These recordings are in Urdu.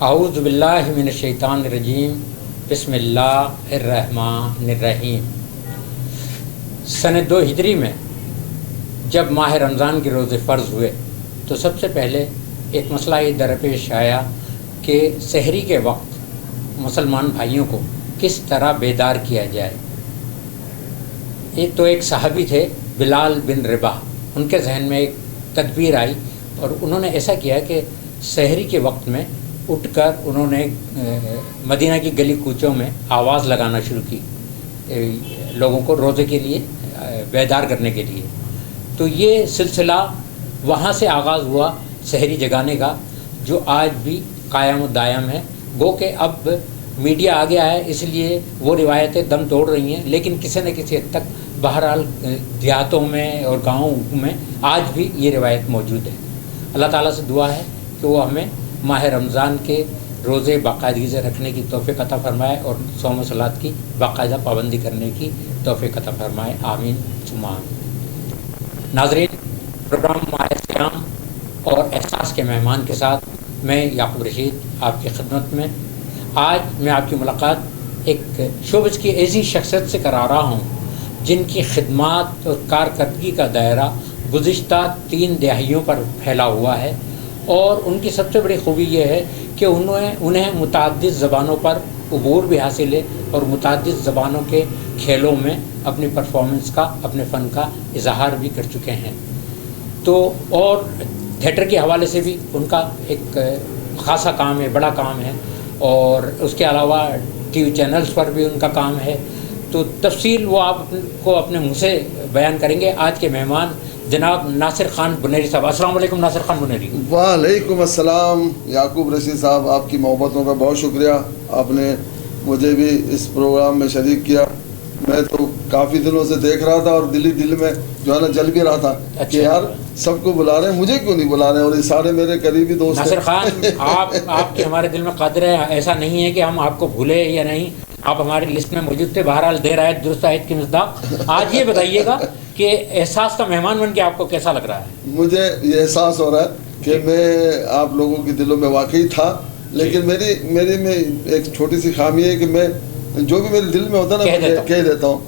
اعوذ باللہ من الشیطان الرجیم، بسم اللہ الرحمن الرحیم۔ سن 2 ہجری میں جب ماہ رمضان کے روزے فرض ہوئے تو سب سے پہلے ایک مسئلہ یہ درپیش آیا کہ سحری کے وقت مسلمان بھائیوں کو کس طرح بیدار کیا جائے۔ ایک صحابی تھے بلال بن رباح، ان کے ذہن میں ایک تدبیر آئی اور انہوں نے ایسا کیا کہ سحری کے وقت میں اٹھ کر انہوں نے مدینہ کی گلی کوچوں میں آواز لگانا شروع کی لوگوں کو روزے کے لیے بیدار کرنے کے لیے۔ تو یہ سلسلہ وہاں سے آغاز ہوا سحری جگانے کا، جو آج بھی قائم و دائم ہے۔ گو کہ اب میڈیا آ گیا ہے، اس لیے وہ روایتیں دم توڑ رہی ہیں، لیکن کسی نہ کسی حد تک بہرحال دیہاتوں میں اور گاؤں میں آج بھی یہ روایت موجود ہے۔ اللہ تعالیٰ سے دعا ہے کہ وہ ہمیں ماہ رمضان کے روزے باقاعدگی سے رکھنے کی توفیق عطا فرمائے اور صوم و صلات کی باقاعدہ پابندی کرنے کی توفیق عطا فرمائے، آمین ثم آمین۔ ناظرین، پروگرام ماہ صیام اور احساس کے مہمان کے ساتھ میں یعقوب رشید آپ کی خدمت میں۔ آج میں آپ کی ملاقات ایک شعبے کی ایسی شخصیت سے کرا رہا ہوں جن کی خدمات اور کارکردگی کا دائرہ گزشتہ 3 دہائیوں پر پھیلا ہوا ہے، اور ان کی سب سے بڑی خوبی یہ ہے کہ انہیں متعدد زبانوں پر عبور بھی حاصل ہے اور متعدد زبانوں کے کھیلوں میں اپنی پرفارمنس کا، اپنے فن کا اظہار بھی کر چکے ہیں۔ تو اور تھیٹر کے حوالے سے بھی ان کا ایک خاصا کام ہے، بڑا کام ہے، اور اس کے علاوہ ٹی وی چینلز پر بھی ان کا کام ہے۔ تو تفصیل وہ آپ کو اپنے منہ سے بیان کریں گے۔ آج کے مہمان جناب ناصر خان بنیری صاحب۔ السلام علیکم ناصر خان بنیری۔ وعلیکم السلام یعقوب رشید صاحب، آپ کی محبتوں کا بہت شکریہ، آپ نے مجھے بھی اس پروگرام میں شریک کیا۔ میں تو کافی دنوں سے دیکھ رہا تھا اور دل میں جو ہے نا جل بھی رہا تھا کہ یار سب کو بلا رہے ہیں، مجھے کیوں نہیں بلا رہے ہیں، اور یہ سارے میرے قریبی دوست ہیں۔ ناصر خان، آپ کے ہمارے دل میں قدر ہے، ایسا نہیں ہے کہ ہم آپ کو بھولے یا نہیں، آپ ہماری لسٹ میں موجود تھے۔ بہرحال دیر آیت درست آیت کی مصداق۔ آج یہ بتائیے گا کہ احساس کا مہمان بن کے آپ کو کیسا لگ رہا ہے؟ مجھے یہ احساس ہو رہا ہے کہ میں آپ لوگوں کے دلوں میں واقعی تھا، لیکن میری میں ایک چھوٹی سی خامی ہے کہ میں جو بھی میرے دل میں ہوتا ہے نا کہہ دیتا ہوں،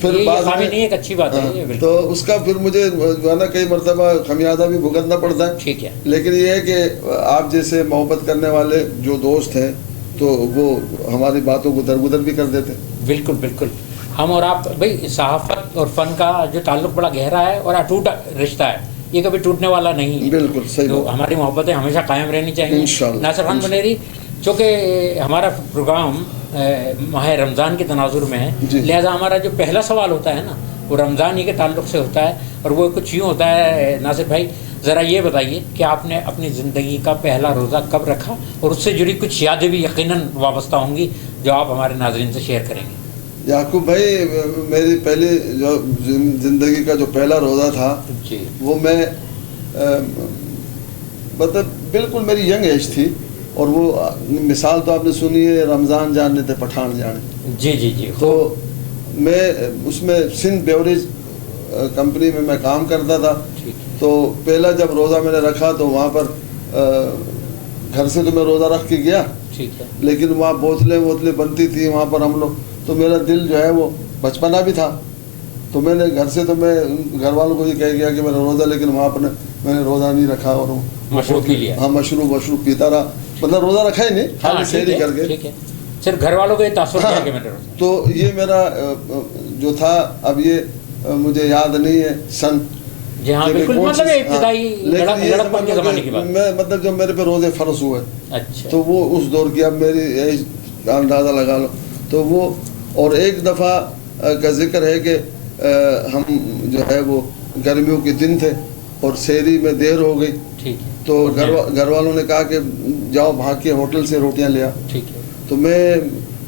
پھر بعد میں نہیں، ایک اچھی بات ہے تو اس کا پھر مجھے جو ہے نا کئی مرتبہ خمیازہ بھی بھگتنا پڑتا ہے۔ ٹھیک ہے، لیکن یہ ہے کہ آپ جیسے محبت کرنے والے جو دوست ہیں تو وہ ہماری باتوں کو درگزر بھی کر دیتے ہیں۔ بالکل بالکل، ہم اور آپ بھائی صحافت اور فن کا جو تعلق بڑا گہرا ہے اور اٹوٹ رشتہ ہے، یہ کبھی ٹوٹنے والا نہیں۔ بالکل صحیح، تو ہماری محبتیں ہمیشہ قائم رہنی چاہیے انشاءاللہ۔ ناصر خان بنیری، چونکہ ہمارا پروگرام ماہ رمضان کے تناظر میں ہے، لہذا ہمارا جو پہلا سوال ہوتا ہے نا وہ رمضان ہی کے تعلق سے ہوتا ہے، اور وہ کچھ یوں ہوتا ہے ناصر بھائی، ذرا یہ بتائیے کہ آپ نے اپنی زندگی کا پہلا روزہ کب رکھا، اور اس سے جڑی کچھ یادیں بھی یقیناً وابستہ ہوں گی جو آپ ہمارے ناظرین سے شیئر کریں گے۔ یعقوب بھائی، میری پہلی جو زندگی کا جو پہلا روزہ تھا وہ میں مطلب بالکل میری ینگ ایج تھی، اور وہ مثال تو آپ نے سنی ہے، رمضان جاننے تھے پٹھان جانے۔ جی جی جی، تو میں اس میں سندھ بیوریج کمپنی میں کام کرتا تھا۔ تو پہلا جب روزہ میں نے رکھا تو وہاں پر گھر سے تو میں روزہ رکھ کے گیا، لیکن وہاں بوتلیں بنتی تھی وہاں پر ہم لوگ، تو میرا دل جو ہے وہ بچپنا بھی تھا، تو میں نے گھر سے تو میں گھر والوں کو یہ کہہ گیا کہ میرا روزہ، لیکن وہاں پر میں نے روزہ نہیں رکھا اور مشروب پی لیا۔ ہاں، مشروب پیتا رہا، مطلب روزہ رکھا ہی نہیں، خالی سحری کر کے، صرف گھر والوں کو یہ تاثر کیا کہ میں نے روزہ۔ تو یہ میرا جو تھا، اب یہ مجھے یاد نہیں ہے سن، جی ہاں بالکل، مطلب ابتدائی لڑکپن کے زمانے کی بات، میں مطلب جب میرے پہ روزے فرض ہوئے، اچھا، تو وہ اس دور کی، اب میری ایج کا اندازہ لگا لو، تو وہ اور ایک دفعہ کا ذکر ہے کہ ہم جو ہے وہ گرمیوں کے دن تھے اور سحری میں دیر ہو گئی، تو گھر والوں نے کہا کہ جاؤ بھاگ کے ہوٹل سے روٹیاں لیا۔ تو میں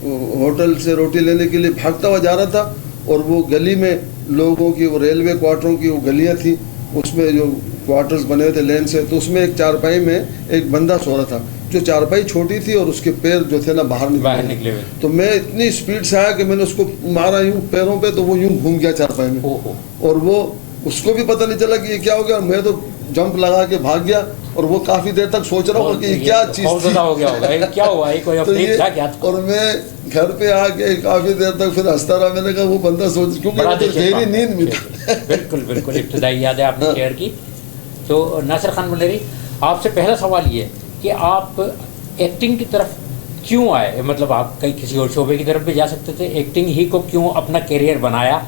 ہوٹل سے روٹی لینے کے لیے بھاگتا ہوا جا رہا تھا، اور وہ گلی میں لوگوں کی، وہ ریلوے کوارٹروں کی وہ گلیاں تھیں، اس میں جو کوارٹرز بنے ہوئے تھے لین سے، تو اس میں ایک چارپائی میں ایک بندہ سو رہا تھا، جو چارپائی چھوٹی تھی اور اس کے پیر جو تھے نا باہر نکلے ہوئے، تو میں اتنی اسپیڈ سے آیا کہ میں نے اس کو مارا یوں پیروں پہ، تو وہ یوں گھوم گیا چارپائی میں، اور وہ اس کو بھی پتہ نہیں چلا کہ یہ کیا ہو گیا، میں تو جمپ لگا کے بھاگ گیا اور وہ کافی دیر تک سوچ رہا ہوں کہ یہ کیا چیز تھی، ہو گیا ہوگا، کیا ہوا، کوئی اپڈیٹ تھا کیا؟ اور میں گھر پہ آ کے کافی دیر تک پھر ہنستا رہا. میں نے کہا وہ بندہ سوچ، کیونکہ گہری نیند میں تھا. بالکل بالکل ابتدائی یاد ہے آپ نے شیئر کی. تو ناصر خان ملیری، آپ سے پہلا سوال یہ ہے کہ آپ ایکٹنگ کی طرف کیوں آئے؟ مطلب آپ کئی کسی اور شعبے کی طرف بھی جا سکتے تھے، ایکٹنگ ہی کو کیوں اپنا کیریئر بنایا،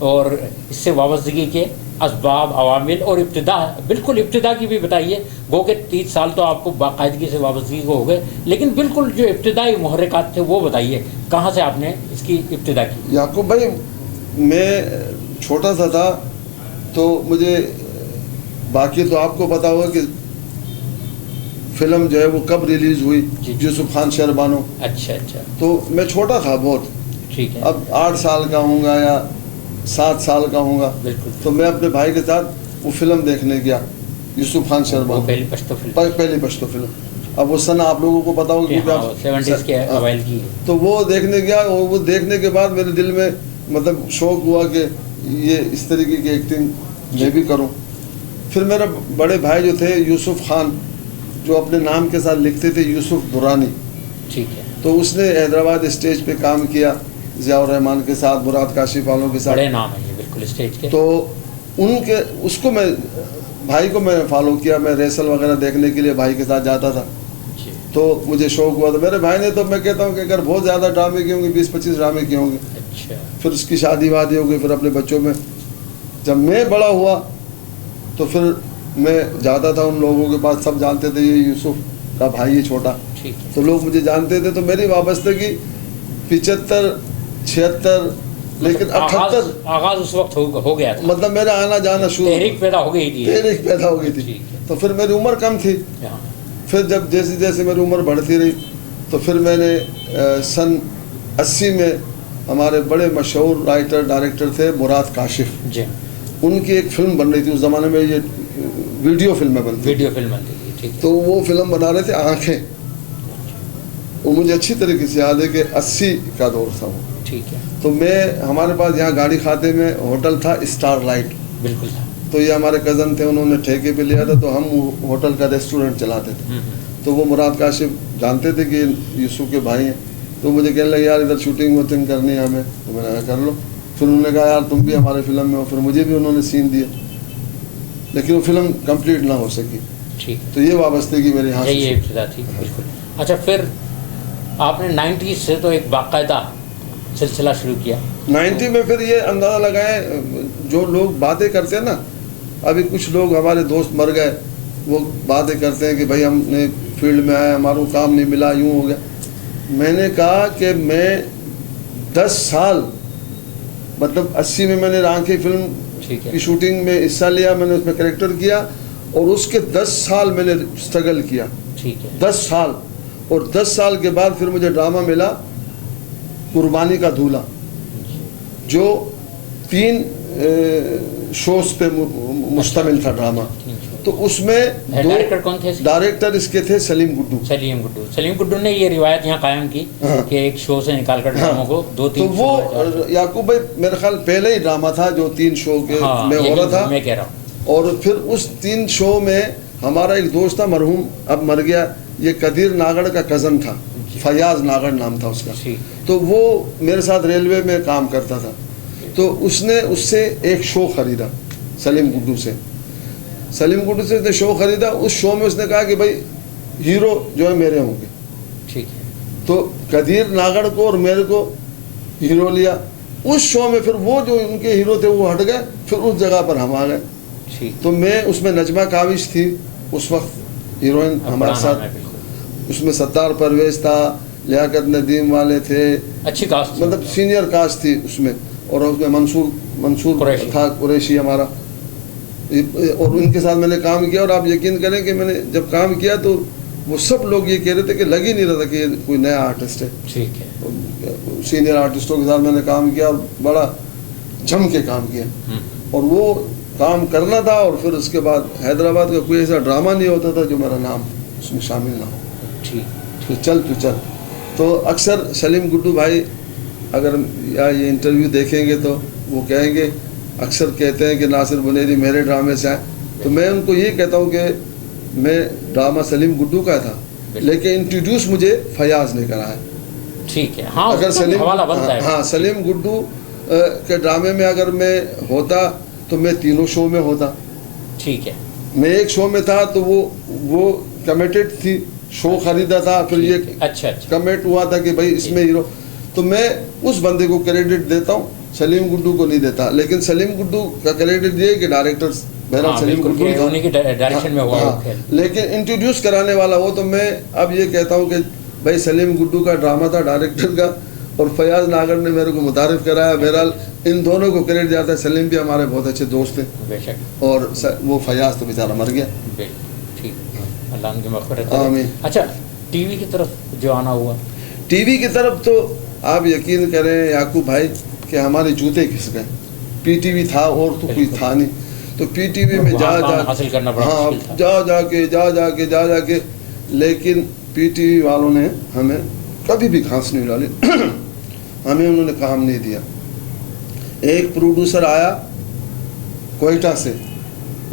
اور اس سے وابستگی کے اسباب، عوامل، اور ابتدا، بالکل ابتدا کی بھی بتائیے. گو کہ 30 سال تو آپ کو باقاعدگی سے وابستگی کو ہو گئے، لیکن بالکل جو ابتدائی محرکات تھے وہ بتائیے، کہاں سے آپ نے اس کی ابتدا کی؟ یعقوب بھائی، میں چھوٹا سا تھا تو مجھے، باقی تو آپ کو پتا ہوگا کہ فلم جو ہے وہ کب ریلیز ہوئی، یوسف خان شہربانو. اچھا اچھا. تو میں چھوٹا تھا بہت، ٹھیک ہے، اب 8 سال کا ہوں گا یا 7 سال کا ہوں گا. بالکل. تو میں اپنے بھائی کے ساتھ وہ فلم دیکھنے گیا، یوسف خان شہربانو، پہلی پشتو فلم. اب وہ سن آپ لوگوں کو پتا ہوگا، 70s کے اوائل کی. تو وہ دیکھنے گیا، اور وہ دیکھنے کے بعد میرے دل میں مطلب شوق ہوا کہ یہ اس طریقے کی ایکٹنگ میں بھی کروں. پھر میرے بڑے بھائی جو تھے یوسف خان، جو اپنے نام کے ساتھ لکھتے تھے یوسف دورانی، ٹھیک ہے، تو اس نے حیدرآباد اسٹیج پہ کام کیا ضیاء الرحمان کے ساتھ، مراد کاشف والوں کے ساتھ، بڑے نام ہیں یہ بالکل اسٹیج کے. تو ان کے اس کو میں، بھائی کو میں فالو کیا. میں ریسل وغیرہ دیکھنے کے لیے بھائی کے ساتھ جاتا تھا. تو مجھے شوق ہوا. تو میرے بھائی نے، تو میں کہتا ہوں کہ اگر بہت زیادہ ڈرامے کیے ہوں گے، 20-25 ڈرامے کیے ہوں گے. اچھا. پھر اس کی شادی وادی ہو گئی، پھر اپنے بچوں میں. جب میں بڑا ہوا تو پھر میں جاتا تھا ان لوگوں کے پاس، سب جانتے تھے یہ یوسف کا بھائی ہے چھوٹا، تو لوگ مجھے جانتے تھے. تو میری وابستگی 75-76، لیکن 78 آغاز اس وقت ہو گیا تھا، مطلب میرا آنا جانا شروع، تحریک پیدا ہو گئی تھی. تحریک پیدا ہو گئی تھی. تو پھر میری عمر کم تھی. پھر جب جیسے جیسے میری عمر بڑھتی رہی تو پھر میں نے سن 80 میں، ہمارے بڑے مشہور رائٹر ڈائریکٹر تھے مراد کاشف، جی، ان کی ایک فلم بن رہی تھی. اس زمانے میں یہ ویڈیو فلمیں بنتی، ویڈیو فلم بنتی تھی، ٹھیک ہے. تو وہ فلم بنا رہے تھے آنکھیں. وہ مجھے اچھی طریقے سے یاد ہے کہ 80 کا دور تھا وہ، ٹھیک ہے. تو میں، ہمارے پاس یہاں گاڑی کھاتے میں ہوٹل تھا اسٹار لائٹ، بالکل تھا. تو یہ ہمارے کزن تھے، انہوں نے ٹھیکے پہ لیا تھا. تو ہم ہوٹل کا ریسٹورنٹ چلاتے تھے. تو وہ مراد کاشف جانتے تھے کہ یوسف کے بھائی ہیں. تو مجھے کہنے لگے یار ادھر شوٹنگ ووٹنگ کرنی ہے ہمیں. تو میں نے کہا کر لو. پھر انہوں نے کہا یار تم بھی ہمارے فلم میں ہو. پھر مجھے بھی انہوں نے سین دیا، لیکن وہ فلم کمپلیٹ نہ ہو سکی. ٹھیک. تو یہ وابستگی میرے یہاں سے یہ ابتدا تھی. بالکل. اچھا، پھر آپ نے 90s سے تو ایک باقاعدہ سلسلہ شروع کیا. 90 میں پھر یہ اندازہ لگائیں، جو لوگ باتیں کرتے ہیں نا، ابھی کچھ لوگ ہمارے دوست مر گئے، وہ باتیں کرتے ہیں کہ بھائی ہم نے فیلڈ میں آیا، ہمارا کام نہیں ملا، یوں ہو گیا. میں نے کہا کہ میں 10 سال، مطلب 80 میں نے آنکھیں فلم کی شوٹنگ میں حصہ لیا، میں نے اس میں کریکٹر کیا، اور اس کے 10 سال میں نے اسٹرگل کیا. ٹھیک ہے، 10 سال. اور 10 سال کے بعد پھر مجھے ڈرامہ ملا قربانی کا دولہا، جو 3 شوز پہ مشتمل تھا ڈرامہ. تو اس میں ڈائریکٹر کون تھے؟ ڈائریکٹر اس کے تھے سلیم گڈو. سلیم گڈو نے یہ روایت یہاں قائم کی کہ ایک شو سے نکال کر ڈراموں کو 2-3. تو وہ یعقوب بھائی میرے خیال پہلے ہی ڈرامہ تھا جو 3 شو کے میں ہو رہا تھا. میں کہہ رہا ہوں. اور پھر اس 3 شو میں ہمارا ایک دوست تھا، مرحوم اب مر گیا، یہ قدیر ناگڑ کا کزن تھا، فیاض ناگڑ نام تھا اس کا. تو وہ میرے ساتھ ریلوے میں کام کرتا تھا. تو اس نے اس سے ایک شو خریدا، سلیم گڈو سے اس نے شو خریدا. اس شو میں اس نے کہا کہ بھائی ہیرو جو ہے میرے ہوں گے. ٹھیک ہے. تو قدیر ناگڑ کو اور میرے کو ہیرو لیا. اس شو میں پھر وہ جو ان کے ہیرو تھے وہ ہٹ گئے، پھر اس جگہ پر ہم آ گئے. تو میں اس میں نجمہ کاوش تھی اس وقت ہیروئن ہمارے ساتھ. اس میں ستار پرویز تھا، لیاقت ندیم والے تھے، اچھی کاسٹ، مطلب سینئر کاسٹ تھی اس میں. اور اس میں منصور تھا قریشی ہمارا. اور ان کے ساتھ میں نے کام کیا. اور آپ یقین کریں کہ میں نے جب کام کیا تو وہ سب لوگ یہ کہہ رہے تھے کہ لگ ہی نہیں رہا تھا کہ یہ کوئی نیا آرٹسٹ ہے. ٹھیک ہے. سینئر آرٹسٹوں کے ساتھ میں نے کام کیا اور بڑا جم کے کام کیا. اور وہ کام کرنا تھا. اور پھر اس کے بعد حیدرآباد کا کوئی ایسا ڈرامہ نہیں ہوتا تھا جو میرا نام اس میں شامل نہ ہو. ٹھیک. چل. تو اکثر سلیم گڈو بھائی اگر یہ انٹرویو دیکھیں گے تو وہ کہیں گے، اکثر کہتے ہیں کہ ناصر بنیری میرے ڈرامے سے آئے. تو میں ان کو یہ کہتا ہوں کہ میں ڈرامہ سلیم گڈو کا تھا لیکن انٹروڈیوس مجھے فیاض نے کرا ہے. ٹھیک ہے. ہاں اگر سلیم ہاں سلیم گڈو کے ڈرامے میں اگر میں ہوتا تو میں تینوں شو میں ہوتا. ٹھیک ہے. میں ایک شو میں تھا تو وہ کمیٹڈ تھی, شو خریدا تھا, پھر یہ اچھا کمٹ ہوا تھا کہ بھائی اس میں ہیرو, تو میں اس بندے کو کریڈٹ دیتا ہوں, سلیم گڈو کو نہیں دیتا. لیکن سلیم گڈو کا کریڈٹ یہ کہ ڈائریکٹر بہرحال سلیم گڈو تھا, لیکن انٹروڈیوس کرانے والا ہو. تو میں اب یہ کہتا ہوں کہ بھائی سلیم گڈو کا ڈرامہ تھا ڈائریکٹر کا, اور فیاض ناگر نے میرے کو متعارف کرایا. بہرحال ان دونوں کو کریڈٹ جاتا ہے. سلیم بھی ہمارے بہت اچھے دوست ہیں, اور وہ فیاض تو بیچارہ مر گیا. اللہ ان کی مغفرت آمین. اچھا, ٹی وی کی طرف جو آنا ہوا, ٹی وی کی طرف تو آپ یقین کریں یعقوب بھائی کہ ہمارے جوتے گھس گئے. پی ٹی وی تھا اور تو کوئی تھا نہیں, تو پی ٹی وی میں حاصل کرنا پڑا, جا کے لیکن پی ٹی وی والوں نے ہمیں کبھی بھی گھاس نہیں ڈالی, ہمیں انہوں نے کام نہیں دیا. ایک پروڈیوسر آیا کوئٹہ سے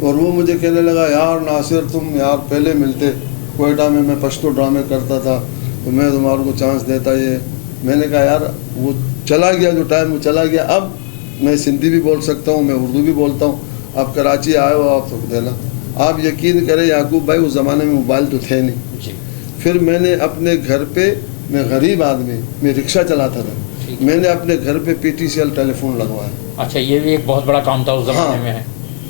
اور وہ مجھے کہنے لگا یار ناصر تم یار پہلے ملتے, کوئٹہ میں پشتو ڈرامے کرتا تھا تو میں تمہارے کو چانس دیتا. یہ میں نے کہا یار وہ چلا گیا جو ٹائم وہ چلا گیا. اب میں سندھی بھی بول سکتا ہوں, میں اردو بھی بولتا ہوں. آپ کراچی آئے ہو آپ تو دینا. آپ یقین کریں یعقوب بھائی اس زمانے میں موبائل تو تھے نہیں. پھر میں نے اپنے گھر پہ, میں غریب آدمی, میں رکشہ چلاتا تھا, میں نے اپنے گھر پہ پی ٹی سی ایل ٹیلی فون لگوایا. اچھا, یہ بھی ایک بہت بڑا کام تھا اس زمانے میں.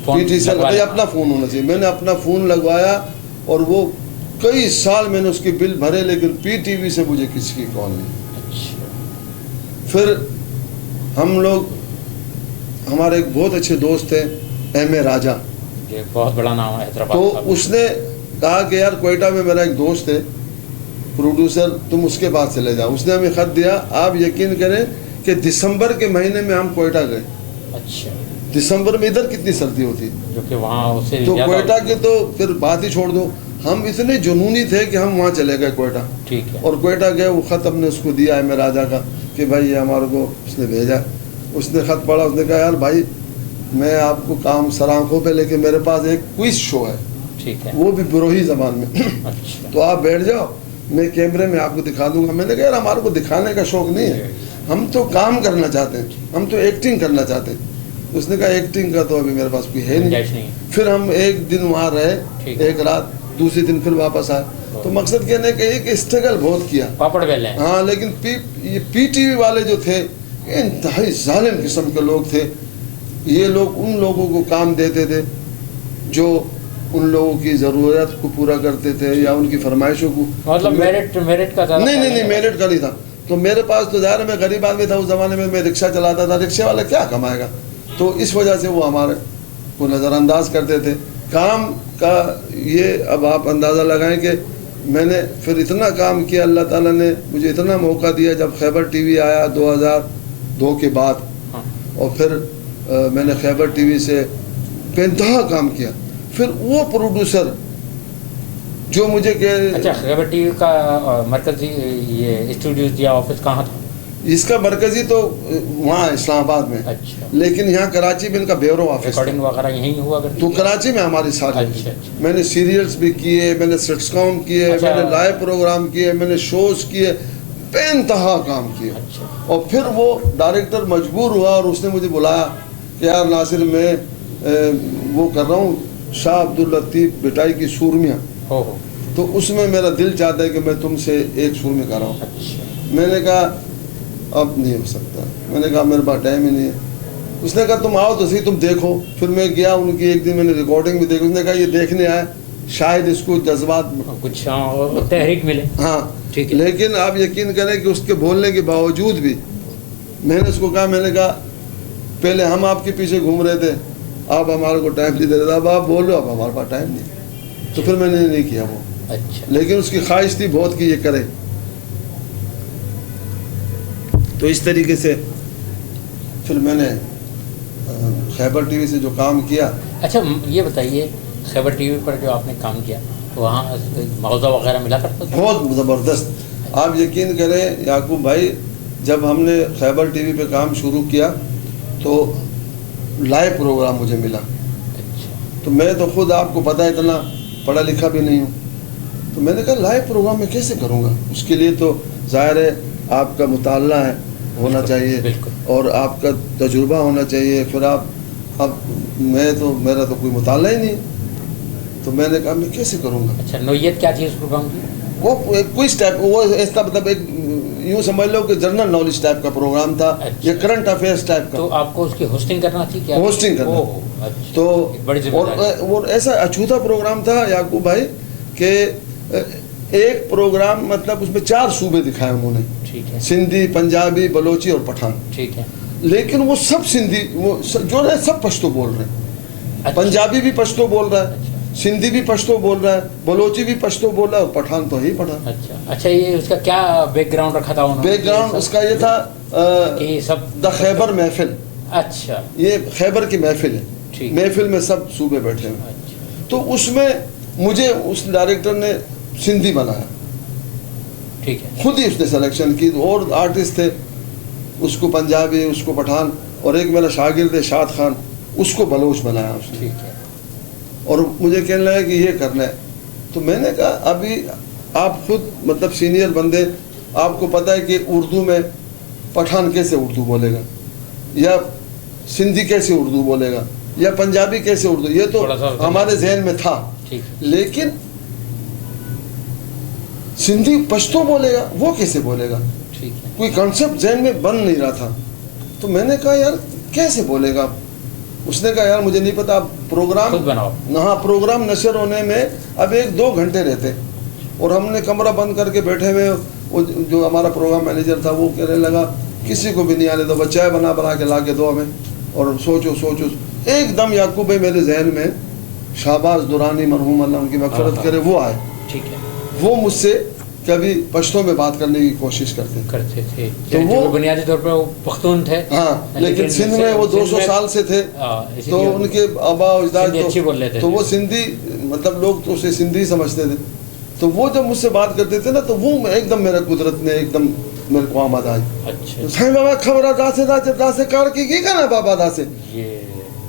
پی ٹی سی ایل اپنا فون ہونا چاہیے. میں نے اپنا فون لگوایا اور وہ کئی سال میں نے اس کے بل بھرے, لیکن پی ٹی وی سے مجھے کسی کی کال نہیں. پھر ہم لوگ, ہمارے ایک بہت اچھے دوست تھے ایم اے راجہ, بہت بڑا نام ہے حیدرآباد, تو اس نے کہا کہ یار کوئٹہ میں میرا ایک دوست ہے پروڈیوسر, تم اس کے پاس چلے جاؤ. اس نے ہمیں خط دیا. آپ یقین کریں کہ دسمبر کے مہینے میں ہم کوئٹہ گئے. اچھا, دسمبر میں ادھر کتنی سردی ہوتی, جو کہ وہاں تو کوئٹہ کی تو پھر بات ہی چھوڑ دو. ہم اتنے جنونی تھے کہ ہم وہاں چلے گئے کوئٹہ. ٹھیک ہے. اور کوئٹہ گئے, وہ خط ہم نے اس کو دیا ایم اے راجہ کا کہ بھائی یہ ہمارے کو اس نے بھیجا. اس نے خط پڑھا, اس نے کہا یار بھائی میں آپ کو کام سر آنکھوں پہ, لیکن میرے پاس ایک کوئز شو ہے, ٹھیک ہے, وہ بھی بروہی زبان میں. اچھا, تو آپ بیٹھ جاؤ, میں کیمرے میں آپ کو دکھا دوں گا. میں نے کہا یار ہمارے کو دکھانے کا شوق نہیں ہے, ہم تو کام کرنا چاہتے ہیں, ہم تو ایکٹنگ کرنا چاہتے ہیں. اس نے کہا ایکٹنگ کا تو ابھی میرے پاس کوئی ہے نہیں. پھر ہم ایک دن وہاں رہے, ایک رات, دوسری دن پھر واپس آئے. تو مقصد کہنے کا یہ کہ اسٹرگل بہت کیا, پاپڑ بیل ہے. ہاں, لیکن یہ پی ٹی وی والے جو تھے انتہائی ظالم قسم کے لوگ تھے. یہ لوگ ان لوگوں کو کام دیتے تھے جو ان لوگوں کی ضرورت کو پورا کرتے تھے یا ان کی فرمائشوں کو. مطلب میرٹ کا تھا؟ نہیں, میرٹ کا نہیں تھا. تو میرے پاس تو ظاہر میں غریب آدمی تھا اس زمانے میں رکشہ چلاتا تھا, رکشے والا کیا کمائے گا. تو اس وجہ سے وہ ہمارے کو نظر انداز کرتے تھے. کام کا یہ اب آپ اندازہ لگائیں کہ میں نے پھر اتنا کام کیا, اللہ تعالیٰ نے مجھے اتنا موقع دیا. جب خیبر ٹی وی آیا 2002 کے بعد, اور پھر میں نے خیبر ٹی وی سے بے انتہا کام کیا. پھر وہ پروڈیوسر جو مجھے کہ اچھا, خیبر ٹی وی کا مرکزی یہ اسٹوڈیو یا آفس کہاں تھا؟ اس کا مرکزی تو وہاں اسلام آباد میں. اچھا, لیکن یہاں کراچی میں ان کا بیورو آفس, ریکارڈنگ وغیرہ یہیں ہوا کرتی تو کراچی میں ہماری ساری. میں نے سیریلز بھی کیے, میں نے سٹس کام کیے, میں نے لائیو پروگرام کیے, میں نے شوز کیے, بے انتہا کام کیا. اور پھر وہ ڈائریکٹر مجبور ہوا اور اس نے مجھے بلایا کہ یار ناصر میں وہ کر رہا ہوں شاہ عبداللطیف بٹائی کی سورمیاں, تو اس میں میرا دل چاہتا ہے کہ میں تم سے ایک سور میں کر رہا ہوں. میں نے کہا اب نہیں ہو سکتا. میں نے کہا میرے پاس ٹائم ہی نہیں ہے. اس نے کہا تم آؤ تو صحیح, تم دیکھو. پھر میں گیا ان کی, ایک دن میں نے ریکارڈنگ بھی دیکھی. اس نے کہا یہ دیکھنے آئے, شاید اس کو جذبات کچھ تحریک ملے. ہاں, لیکن آپ یقین کریں کہ اس کے بولنے کے باوجود بھی میں نے اس کو کہا, میں نے کہا پہلے ہم آپ کے پیچھے گھوم رہے تھے, آپ ہمارے کو ٹائم نہیں دے رہے تھے, اب آپ بول رہے ہو اب ہمارے پاس ٹائم نہیں. تو پھر میں نے نہیں کیا وہ. اچھا, لیکن اس کی خواہش تھی بہت کہ یہ کرے. تو اس طریقے سے پھر میں نے خیبر ٹی وی سے جو کام کیا. اچھا, یہ بتائیے خیبر ٹی وی پر جو آپ نے کام کیا وہاں موضوع وغیرہ ملا کرتا تھا؟ بہت زبردست. آپ یقین کریں یعقوب بھائی, جب ہم نے خیبر ٹی وی پہ کام شروع کیا تو لائیو پروگرام مجھے ملا. تو میں تو خود آپ کو پتہ ہے اتنا پڑھا لکھا بھی نہیں ہوں. تو میں نے کہا لائیو پروگرام میں کیسے کروں گا؟ اس کے لیے تو ظاہر ہے آپ کا مطالعہ ہے ہونا چاہیے اور آپ کا تجربہ ہونا چاہیے. پھر اب میرا تو کوئی مطالعہ ہی نہیں. تو میں نے کہا میں کیسے کروں گا؟ اچھا نوعیت کیا تھی اس پروگرام کی؟ وہ کوئز ٹائپ، وہ ایسا مطلب ایک یوں سمجھ لو کہ جنرل نالج ٹائپ کا پروگرام تھا یا کرنٹ افیئرس ٹائپ کا. تو آپ کو اس کی ہوسٹنگ کرنا تھی کیا؟ ہوسٹنگ کرنا. تو اور ایسا اچھوتا پروگرام تھا یعقوب بھائی کہ ایک پروگرام مطلب اس میں 4 صوبے دکھائے انہوں نے، سندھی، پنجابی، بلوچی اور پٹھان. ٹھیک ہے. لیکن وہ سب سندھی، وہ جو ہے سب پشتو بول رہے ہیں. پنجابی بھی پشتو بول رہا ہے، سندھی بھی پشتو بول رہا ہے، بلوچی بھی پشتو بول رہا ہے، اور پٹھان تو ہی پٹھان. اچھا یہ اس کا کیا بیک گراؤنڈ رکھا تھا انہوں نے؟ بیک گراؤنڈ اس کا یہ تھا دا خیبر محفل. اچھا یہ خیبر کی محفل ہے، محفل میں سب صوبے بیٹھے ہیں. تو اس میں مجھے اس ڈائریکٹر نے سندھی بنایا. ٹھیک ہے. خود ہی اس نے سلیکشن کی. اور آرٹسٹ تھے، اس کو پنجابی، اس کو پٹھان، اور ایک میرا شاگرد ہے شاد خان، اس کو بلوچ بنایا اس نے. ٹھیک ہے. اور مجھے کہنے لگا کہ یہ کرنا ہے. تو میں نے کہا ابھی آپ خود مطلب سینئر بندے، آپ کو پتہ ہے کہ اردو میں پٹھان کیسے اردو بولے گا، یا سندھی کیسے اردو بولے گا، یا پنجابی کیسے اردو، یہ تو ہمارے ذہن میں تھا. لیکن سندھی پشتو بولے گا، وہ کیسے بولے گا؟ کوئی کانسیپٹ ذہن میں بن نہیں رہا تھا. تو میں نے کہا یار کیسے بولے گا؟ اس نے کہا یار مجھے نہیں پتا، پروگرام ہاں پروگرام نشر ہونے میں اب 1-2 گھنٹے رہتے، اور ہم نے کمرہ بند کر کے بیٹھے ہوئے. وہ جو ہمارا پروگرام مینیجر تھا وہ کہنے لگا کسی کو بھی نہیں آنے دو، چائے بنا کے لا کے دو ہمیں، اور سوچو. ایک دم یعقوب بھائی میرے ذہن میں شہباز دورانی مرحوم اللہ ان کی مغفرت کرے وہ آئے. ٹھیک ہے. وہ مجھ سے کبھی پشتو میں بات کرنے کی کوشش کرتے تھے. تو وہ بنیادی طور پر وہ پختون تھے. ہاں لیکن سندھ میں وہ 200 سال سے تھے، تو ان کے آبا و اجداد تو وہ سندھی مطلب لوگ تو اسے سندھی سمجھتے تھے. تو وہ جب مجھ سے بات کرتے تھے نا تو وہ ایک دم میرا قدرت نے ایک دم میرے کو آمد آئی. سائیں بابا خبر داسے کار کی نا بابا داسے.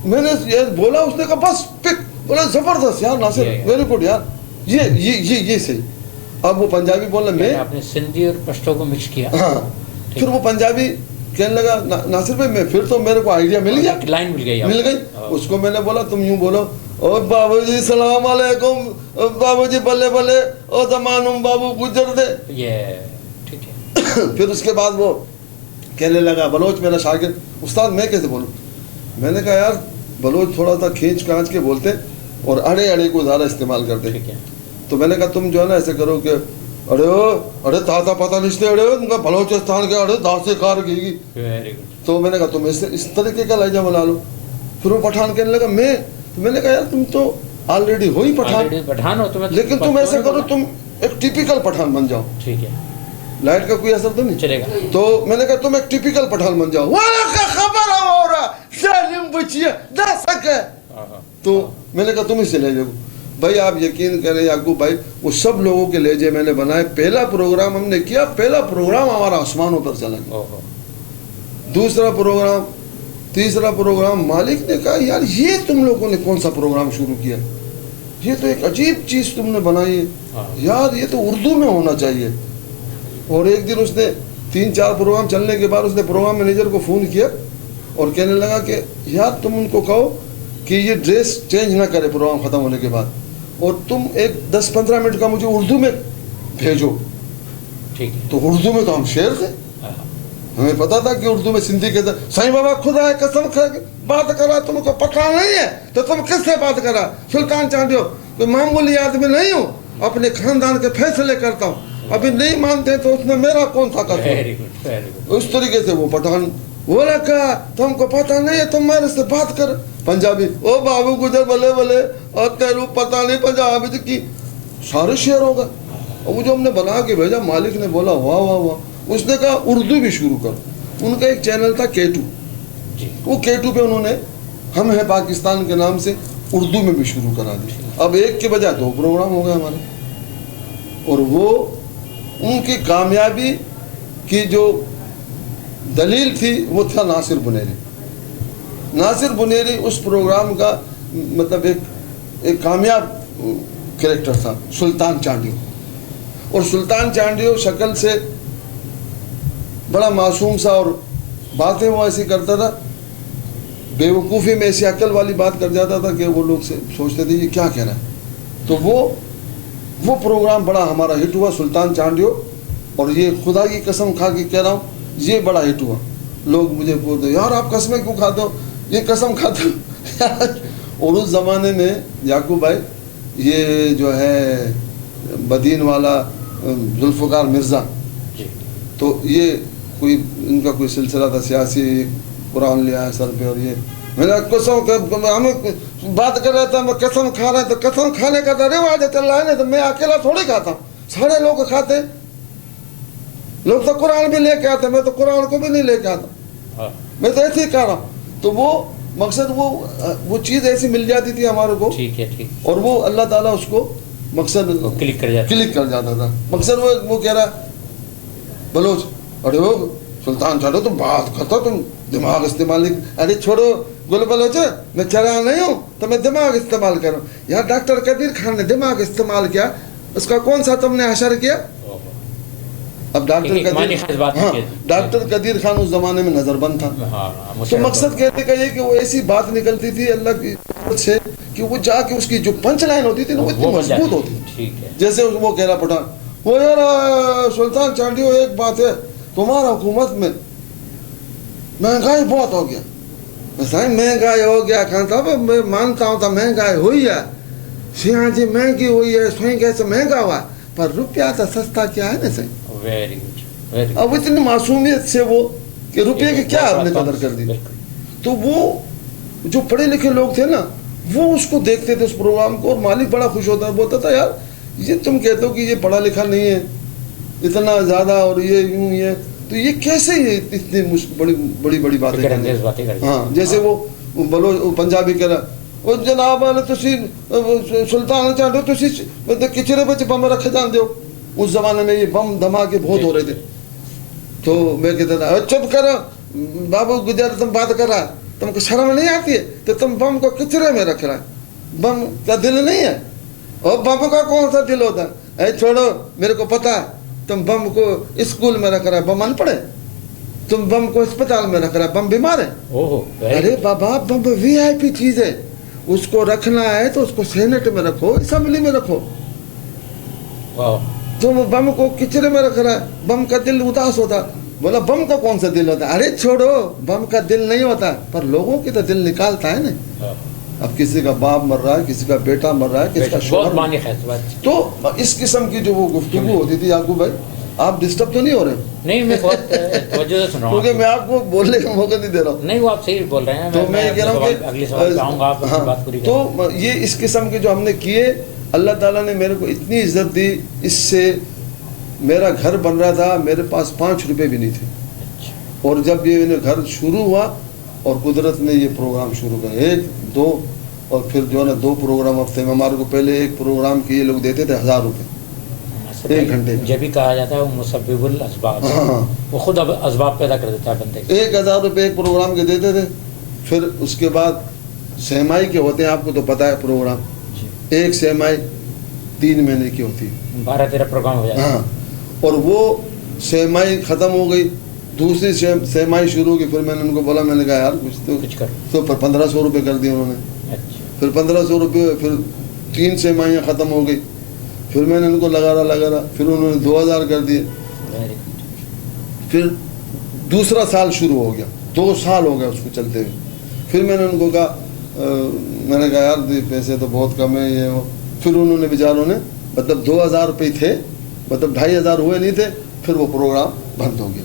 میں نے یہ بولا، اس نے کہا بس پک، بولا زبردست یار ناصر، ویری گڈ یار، یہ صحیح. اب وہ پنجابی بولنا، میں آپ نے سندھی اور پشتو کو مکس کیا. ہاں. پھر وہ پنجابی کہنے لگا ناصر بھائی، میں پھر تو میرے کو آئیڈیا مل گیا، لائن مل گئی. اس کو میں نے بولا تم یوں بولو، او بابو جی سلام علیکم، بابو جی بلے بلے، او زمانم بابو گجر دے. ٹھیک ہے. پھر اس کے بعد وہ کہنے لگا بلوچ، میرا شاگرد، استاد میں کیسے بولوں؟ میں نے کہا یار بلوچ تھوڑا سا کھینچ کانچ کے بولتے اور اڑے کو زیادہ استعمال کرتے. تو میں نے کہا تم جو ہے نا ایسے کرو کہ اڑے تازہ پتہ نشتے اڑے بلوچستان کے اڑے داسے کار کی. تو میں نے کہا تم اس طریقے کا لہجہ بنا لو. پھر وہ پٹھان کہنے لگا میں نے کہا یار تم تو آلریڈی ہو ہی پٹھان ہو، لیکن تم ایسا کرو تم ایک ٹیپیکل پٹھان بن جاؤ. ٹھیک ہے. لائٹ کا کوئی اثر تو نہیں چلے گا. تو میں نے کہا تم ایک ٹیپیکل پٹھان بن جاؤ. تو میں نے کہا تم اس سے لہجے کو. بھائی آپ یقین کریں یعقوب بھائی، وہ سب لوگوں کے لہجے میں نے بنائے. پہلا پروگرام ہم نے کیا، پہلا پروگرام ہمارا آسمانوں پر چلا گیا. دوسرا پروگرام، تیسرا پروگرام، مالک نے کہا یار یہ تم لوگوں نے کون سا پروگرام شروع کیا، یہ تو ایک عجیب چیز تم نے بنائی ہے یار، یہ تو اردو میں ہونا چاہیے. اور ایک دن اس نے 3-4 پروگرام چلنے کے بعد اس نے پروگرام مینیجر کو فون کیا اور کہنے لگا کہ یار تم ان کو کہو کہ یہ ڈریس چینج نہ کرے پروگرام ختم ہونے کے بعد، اور تم ایک 10-15 منٹ کا مجھے اردو میں بھیجو. ٹھیک ہے. تو اردو میں تو ہم شعر تھے، ہمیں پتا تھا کہ اردو میں سندھی کے سائیں بابا خدا ہے قسم بات کرا، تم کو پتا نہیں ہے تو تم کس سے بات کرا؟ سلطان چاندیو کوئی معمولی آدمی نہیں ہوں، اپنے خاندان کے فیصلے کرتا ہوں، ابھی نہیں مانتے تو اس میں میرا کون تھا قصور. اس طریقے سے وہ پٹھان وہ لگا تم کو پتا نہیں ہے تم میرے سے بات کر. پنجابی او بابو گجر بلے بلے، اور تیرو پتا نہیں پنجابی کی سارے شعر ہو گئے. اور وہ جو ہم نے بنا کے بھیجا، مالک نے بولا واہ واہ واہ. اس نے کہا اردو بھی شروع کرو. ان کا ایک چینل تھا K2، وہ K2 پہ انہوں نے ہم ہیں پاکستان کے نام سے اردو میں بھی شروع کرا دی. اب ایک کے بجائے 2 پروگرام ہو گئے ہمارے. اور وہ ان کی کامیابی کی جو دلیل تھی وہ تھا ناصر بنیری. ناصر بنیری اس پروگرام کا مطلب ایک ایک کامیاب کریکٹر تھا سلطان چانڈیو. اور سلطان چانڈیو شکل سے بڑا معصوم سا, اور باتیں وہ ایسی کرتا تھا بے وقوفی میں ایسی عقل والی بات کر جاتا تھا کہ وہ لوگ سوچتے تھے یہ کیا کہہ رہا ہے. تو وہ پروگرام بڑا ہمارا ہٹ ہوا سلطان چانڈیو. اور یہ خدا کی قسم کھا کے کہہ رہا ہوں یہ بڑا ہٹ ہوا. لوگ مجھے بولتے یار آپ قسمیں کیوں کھاتے ہو, یہ قسم کھاتے ہو. اور اس زمانے میں یعقوب بھائی یہ جو ہے بدین والا ذوالفقار مرزا, تو یہ کوئی ان کا کوئی سلسلہ تھا سیاسی, قرآن لیا ہے سر پہ, اور یہ میں نے قسم ہمیں بات کر رہا تھا میں قسم کھا رہا تو قسم کھانے کا تو رواج ہے چل رہا ہے, تو میں اکیلا تھوڑی کھاتا ہوں, سارے لوگ کھاتے. لوگ تو قرآن بھی لے کے آتے, میں تو قرآن کو بھی نہیں لے کے آتا, میں تو ایسے ہی کہہ رہا ہوں. تو وہ مقصد وہ چیز ایسی مل جاتی تھی ہمارے کو, اور وہ اللہ تعالیٰ اس کو مقصد کلک کر جاتا تھا. مقصد وہ کہہ رہا بلوچ ارے ہو سلطان چھوڑو تم بات کرتا تم دماغ استعمال نہیں, ارے چھوڑو گل بلوچ میں چڑھا نہیں ہوں تو میں دماغ استعمال کروں. یار ڈاکٹر قدیر خان نے دماغ استعمال کیا, اس کا کون سا تم نے حشر کیا. اب ڈاکٹر قدیر خان اس زمانے میں نظر بند تھا. تو مقصد کہتے کہ یہ کہ وہ ایسی بات نکلتی تھی اللہ کی سے کہ وہ جا کے اس کی جو پنچ لائن ہوتی تھی نا وہ اتنی مضبوط ہوتی تھی. جیسے وہ کہہ رہا پٹھان وہ یار سلطان چانڈیو ایک بات ہے تمہارا حکومت میں مہنگائی بہت ہو گیا. مہنگائی ہو گیا کہتا میں مانتا ہوں تو مہنگائی ہوئی ہے, سیاح جی مہنگی ہوئی ہے, سوئیں کیسے مہنگا ہوا ہے, پر روپیہ تو سستا کیا ہے نا صحیح. اب اتنی معصومیت سے وہ کہ روپے کی کیا آپ نے قدر کر دی. تو وہ جو پڑھے لکھے لوگ تھے نا وہ اس کو دیکھتے تھے اس پروگرام کو, اور مالک بڑا خوش ہوتا بولتا تھا یار یہ تم کہتے ہو کہ یہ پڑھا لکھا نہیں ہے اتنا زیادہ اور یہ یوں یہ, تو یہ کیسے اتنی بڑی بڑی باتیں کرتے. ہاں جیسے وہ پنجابی کہہ رہا وہ جناب سلطان چاہو تھی کچرے بچ بم رکھے جان دو. اس زمانے میں یہ بم دھماکے بہت ہو رہے تھے. تو میں کہتا تھا چپ کرو بابو گجر تم بات کر رہا, تم کو شرم نہیں آتی ہے تو تم بم کو کچرے میں رکھ رہا ہے, بم کا دل نہیں ہے. اور بم کا کون سا دل ہوتا ہے, چھوڑو میرے کو پتا ہے تم بم کو اسکول میں رکھ رہا ہے, بم ان پڑھے, تم بم کو اسپتال میں رکھ رہا ہے, بم بیمار ہے. ارے بابا بم وی آئی پی چیز ہے, اس کو رکھنا ہے تو اس کو سینٹ میں رکھو, اسمبلی میں رکھو. تم بم کو کچرے میں رکھ رہا ہے, بم کا دل اداس ہوتا. بولا بم کا کون سا دل ہوتا ہے, ارے چھوڑو بم کا دل نہیں ہوتا, پر لوگوں کی تو دل نکالتا ہے نا. اب کسی کا باپ مر رہا ہے, کسی کا بیٹا مر رہا ہے, کسی کا شوہر. تو اس قسم کی جو وہ گفتگو ہوتی تھی یعقوب بھائی, آپ ڈسٹرب تو نہیں ہو رہے؟ نہیں میں بہت توجہ سے سن رہا ہوں, کیونکہ میں آپ کو بولنے کا موقع نہیں دے رہا ہوں. نہیں وہ آپ صحیح بول رہے ہیں, تو میں یہ کہہ رہا ہوں کہ اگلی سوال آؤں گا آپ بات پوری. تو یہ اس قسم کے جو ہم نے کیے, اللہ تعالیٰ نے میرے کو اتنی عزت دی. اس سے میرا گھر بن رہا تھا, میرے پاس 5 روپے بھی نہیں تھے. اور جب یہ گھر شروع ہوا اور قدرت نے یہ پروگرام شروع کیا, 1 2 اور پھر جو ہے نا 2 پروگرام ہفتے میں. ہمارے کو پہلے ایک پروگرام کے یہ لوگ دیتے تھے 1000 روپے 1 گھنٹے. جب بھی کہا جاتا ہے وہ مسبب الاسباب, وہ خود اب اسباب پیدا کر دیتا ہے بندے. 1000 روپے ایک پروگرام کے دیتے تھے. پھر اس کے بعد سہمائی کے ہوتے ہیں, آپ کو تو پتہ ہے پروگرام, ایک سہمائی 3 مہینے کی ہوتی ہے, 12-13 پروگرام ہو جاتے ہیں. اور وہ سہمائی ختم ہو گئی, دوسری سہمائی شروع ہوگی. پھر میں نے ان کو بولا, میں نے کہا یار کچھ تو پھر 1500 روپے کر دیے انہوں نے. پھر 1500 روپے, پھر 3 سہمائیاں ختم ہو گئی. پھر میں نے ان کو لگا رہا, پھر انہوں نے 2000 کر دیے. پھر دوسرا سال شروع ہو گیا, 2 سال ہو گیا اس کو چلتے ہوئے. پھر میں نے ان کو کہا, میں نے کہا یار پیسے تو بہت کم ہیں یہ وہ. پھر انہوں نے بیچاروں نے مطلب 2000 روپے تھے, مطلب 2500 ہوئے نہیں تھے. پھر وہ پروگرام بند ہو گیا.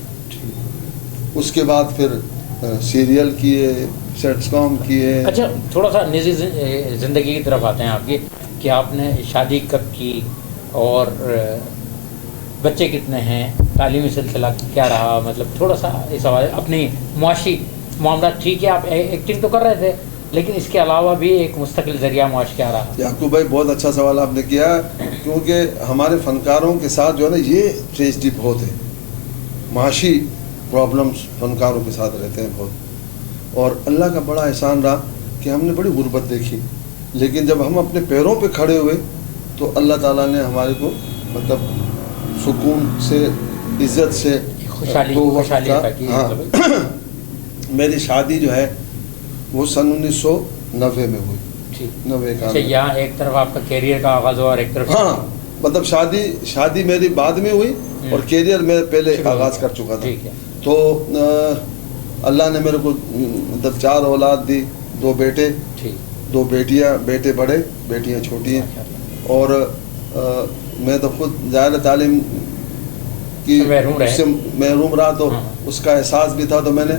اس کے بعد پھر سیریل کیے, سیٹس کام کیے. اچھا تھوڑا سا نجی زندگی کی طرف آتے ہیں آپ کی, کہ آپ نے شادی کب کی, اور بچے کتنے ہیں, تعلیمی سلسلہ کیا رہا, مطلب تھوڑا سا اس حوالے اپنی معاشی معاملات. ٹھیک ہے آپ ایکٹنگ تو کر رہے تھے, لیکن اس کے علاوہ بھی ایک مستقل ذریعہ معاش کیا رہا؟ یعقوب بھائی بہت اچھا سوال آپ نے کیا, کیونکہ ہمارے فنکاروں کے ساتھ جو ہے نا یہ ٹریجڈی بہت ہے, معاشی پرابلمس فنکاروں کے ساتھ رہتے ہیں بہت. اور اللہ کا بڑا احسان رہا کہ ہم نے بڑی غربت دیکھی. لیکن جب ہم اپنے پیروں پہ کھڑے ہوئے تو اللہ تعالیٰ نے ہمارے کو مطلب سکون سے عزت سے خوشحالی ہاں میری شادی جو ہے وہ سن 1990 میں ہوئی. 90 کا. یہاں ایک طرف آپ کا کیریئر کا آغاز ہوا اور ایک طرف ہاں مطلب شادی میری بعد میں ہوئی اور کیریئر میں پہلے آغاز کر چکا تھا. تو اللہ نے میرے کو مطلب 4 اولاد دی, 2 بیٹے 2 بیٹیاں, بیٹے بڑے بیٹیاں چھوٹی ہیں. اور میں تو خود ظاہر تعلیم کی سے محروم رہا تو اس کا احساس بھی تھا, تو میں نے